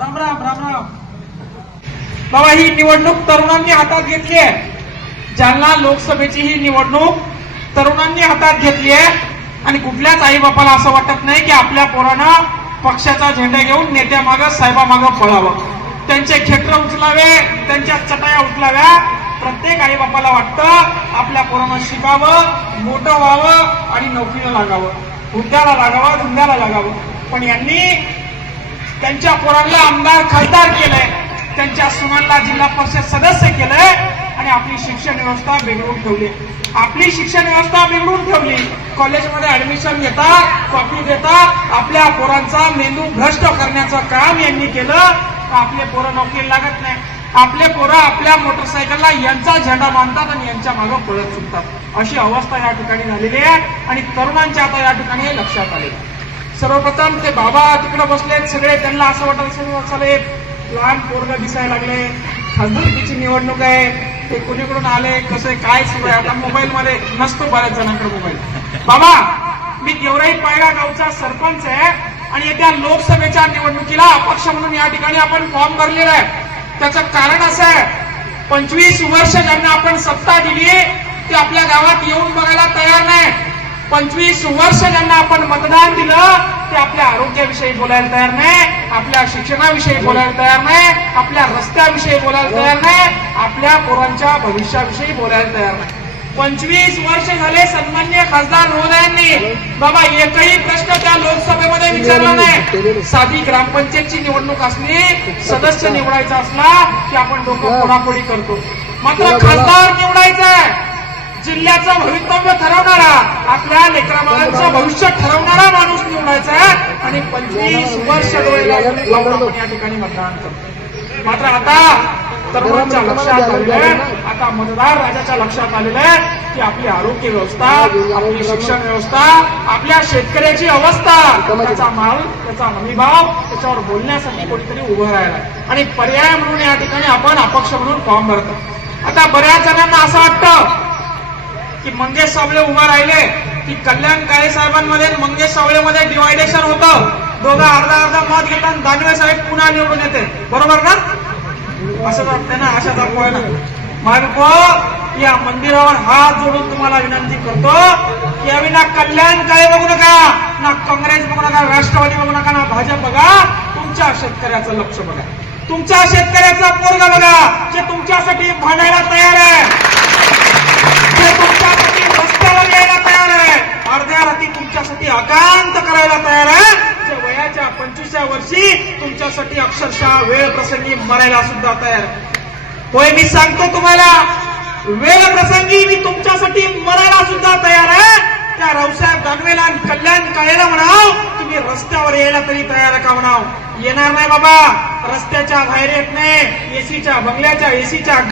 राम राम राम राम. बाबा ही निवडणूक तरुणांनी हातात घेतली आहे. जालना लोकसभेची ही निवडणूक तरुणांनी हातात घेतली आहे. आणि कुठल्याच आई बापाला असं वाटत नाही की आपल्या पोरानं पक्षाचा झेंडा घेऊन नेत्यामागं साहेबामागं पळावं. त्यांचे क्षेत्र उचलावे त्यांच्या चटाया उचलाव्या. प्रत्येक आई बापाला वाटतं आपल्या पोरानं शिकावं मोठं व्हावं आणि नोकरीला लागावं. हुद्द्याला लागावं धुंद्याला लागावं. पण यांनी त्यांच्या पोरांना आमदार खासदार केलंय. त्यांच्या सुनांना जिल्हा परिषद सदस्य केलंय. आणि आपली शिक्षण व्यवस्था बिघडून ठेवली. आपली शिक्षण व्यवस्था बिघडून ठेवली. कॉलेजमध्ये ऍडमिशन घेता कॉपी देता आपल्या पोरांचा मेंदू भ्रष्ट करण्याचं काम यांनी केलं. तर आपले पोरं नोकरीला लागत नाही. आपले पोरं आपल्या मोटरसायकलला यांचा झेंडा बांधतात आणि यांच्या मागं पळत सुटतात. अशी अवस्था या ठिकाणी झालेली आहे. आणि तरुणांच्या आता या ठिकाणी लक्षात आले. सर्वप्रथम ते बाबा तिकडे बसलेत सगळे. त्यांना असं वाटत असेल लहान पोरग दिसायला लागले. खासदारकीची निवडणूक आहे. ते कुणीकडून आले? कसं काय सुरू आहे? आता मोबाईल मध्ये नसतो बऱ्याच जणांकडे मोबाईल. बाबा मी गेवराई पायगा गावचा सरपंच आहे आणि येत्या लोकसभेच्या निवडणुकीला अपक्ष म्हणून या ठिकाणी आपण फॉर्म भरलेला आहे. त्याचं कारण असं आहे पंचवीस वर्ष ज्यांना आपण सत्ता दिली ते आपल्या गावात येऊन बघायला तयार नाही. पंचवीस वर्ष ज्यांना आपण मतदान दिलं ते आपल्या आरोग्याविषयी बोलायला तयार नाही आपल्या शिक्षणाविषयी बोलायला तयार नाही आपल्या रस्त्याविषयी बोलायला तयार नाही आपल्या पोरांच्या भविष्याविषयी बोलायला तयार नाही. पंचवीस वर्ष झाले सन्मान्य खासदार महोदयांनी. बाबा एकही प्रश्न त्या लोकसभेमध्ये विचारला नाही. साधी ग्रामपंचायतची निवडणूक असली सदस्य निवडायचा असला की आपण डोकं फोडाफोडी करतो. मात्र खासदार निवडायचा आहे जिल्ह्याचं भवितव्य ठरवणारा आपल्या लेकराबाळांचं भविष्य ठरवणारा माणूस निवडायचा आहे. आणि पंचवीस वर्ष डोळे लावून आपण या ठिकाणी मतदान करतो मात्र आता तरुणांच्या लक्षात आलेलं आहे आता मतदार राजाच्या लक्षात आलेलं आहे की आपली आरोग्य व्यवस्था आपली शिक्षण व्यवस्था आपल्या शेतकऱ्याची अवस्था त्याचा माल त्याचा हमीभाव त्याच्यावर बोलण्यासाठी कोणीतरी उभं राहिला आणि पर्याय म्हणून या ठिकाणी आपण अपक्ष म्हणून फॉर्म भरतो आता बऱ्याच जणांना असं वाटतं की मंगेश सावळे उभा राहिले. की कल्याण काळे साहेबांमध्ये मंगेश सावळेमध्ये डिवायडेशन होतं. दोघं अर्धा अर्धा मत घेतात दानवे साहेब पुन्हा निवडून येते. बरोबर ना असं वाटतंय ना अशा दाखवायला. ना या मंदिरावर हात जोडून तुम्हाला विनंती करतो की यावेळी ना कल्याण काळे बघू नका ना काँग्रेस बघू नका राष्ट्रवादी बघू नका ना भाजप बघा. तुमच्या शेतकऱ्याचं लक्ष बघा. तुमच्या शेतकऱ्याचा पोरगा बघा जे तुमच्यासाठी भांडायला तयार आहे. पंचवीसच्या तुमच्यासाठी अक्षरशः वेळ प्रसंगी मरायला सुद्धा तयार. होय मी सांगतो तुम्हाला वेळ प्रसंगी मी तुमच्यासाठी मरायला सुद्धा तयार आहे. त्या रावसाहेब दानवेला आणि कल्याण काळेला म्हणाव तुम्ही रस्त्यावर यायला तरी तयार का म्हणाव? येणार नाही बाबा रस्त्याच्या बाहेर येत नाही एसीच्या बंगल्याच्या एसीच्या